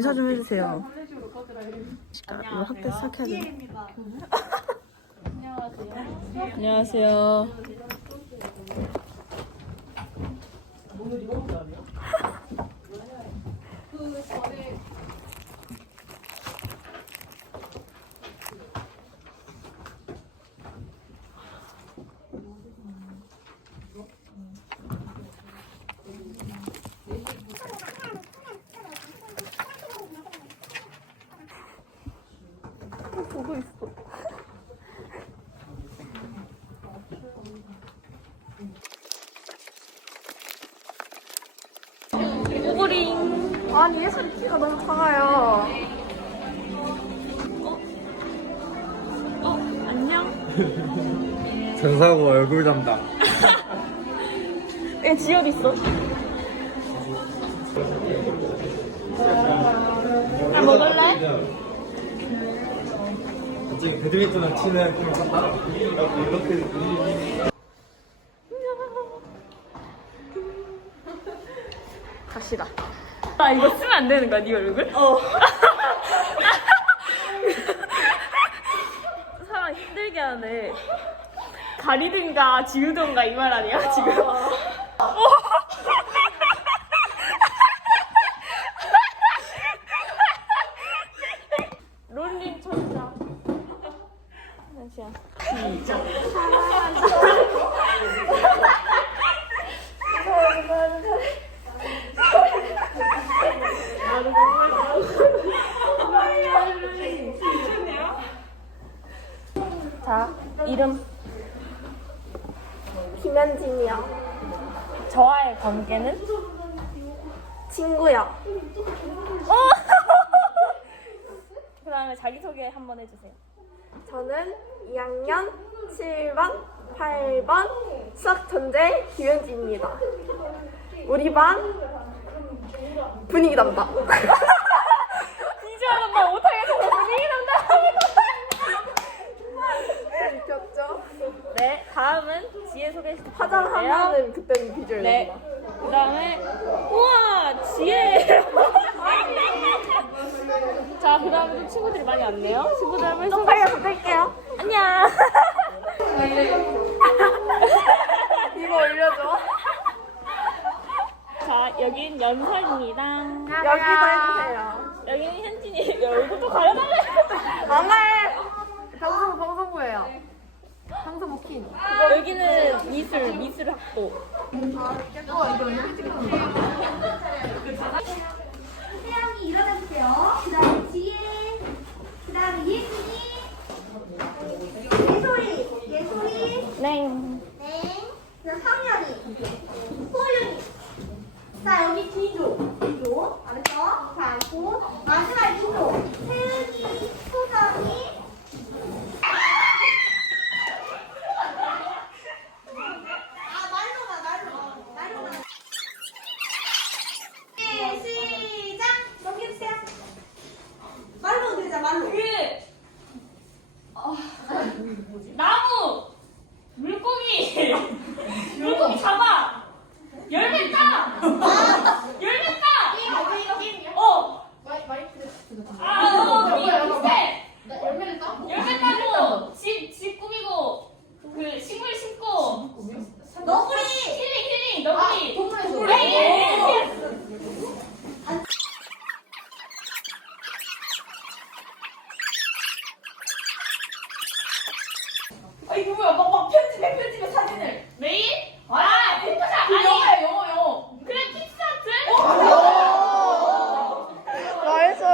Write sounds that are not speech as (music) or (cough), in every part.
인사 좀 해주세요. 자, 이거 학대 시작해야 돼. 안녕하세요. 보고 있어. 오브링. 아니 예슬이 키가 너무 작아요. 어? 안녕? 전사고 얼굴 담당. 얘 지엽 있어. 아 먹을래? 지금 배드민턴을 치는. 이렇게 (laughs) 갑시다. 아 이거 쓰면 안 되는 거야, 네 얼굴? 어. (laughs) 사람 힘들게 하네. 가리든가 지우든가 이 말 아니야 지금? (laughs) 롤링 천사. 잠시만. 시작. 자, 이름 김현진이요. 저와의 관계는? 친구요. 어! (laughs) 그 다음에 자기소개 한번 해주세요. 저는 2학년 7반 8반 수학 천재 김현진입니다. 우리 반 분위기 담당. (laughs) 진지하면 나 못하겠어. 분위기 담당. 웃겼죠? 네, 다음은 지혜 소개 시켜주세요. 화장하면은 그때는 비주얼 네. 그 다음에, 우와, 지혜. (laughs) 자, 그 다음에 또 친구들이 많이 왔네요. 친구들 한번 소개. 빨리 부탁할게요. 안녕. (laughs) 이거 올려줘. 자, 여긴 연설입니다. 여기도 해주세요. 여기는 현진이 얼굴도 가려달래. 정말 방송 방송부예요. 방송부 킨. 여기는 미술, 미술 학부. 태양이 일어나 주세요. 그 다음에 지혜, 그 다음에 예순이, 예솔이, 예솔이, 네. 네, 그 성현이, 소윤이. 자, 여기 뒤조, 뒤조. 알았죠? 자, 알고. 마지막 뒤조. 세은이, 소정이. 아, 말로만, 말로만, 말로만. 네, 시작! 넘겨주세요. 말로 되자, 말로. 그, 어, 나무, 물고기, 물고기 잡아, 열매 따, 열매 따, 이거, 이거, 이거. 어, 아, 어, 이거 비슷해. 열매를 따? 열매 따고, 집, 집 꾸미고, 그 식물 심고, 너구리! 힐링, 힐링, 너구리. 동물에서. 예, 예, 예. 아 이거 뭐야 막, 막 편집해 편집해 사진을 메일? 아, 피크사. 그 아니, 영어야 영어 영어 그래, 픽스아트? 나이스.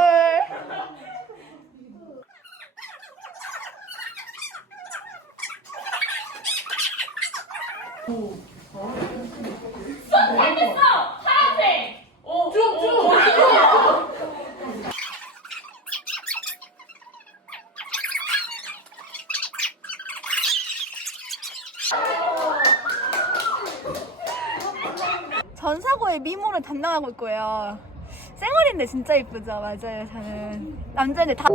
손 잘했어! 파란색! 전사고의 미모를 담당하고 있고요. 쌩얼인데 진짜 이쁘죠? 맞아요, 저는. 남자인데 다.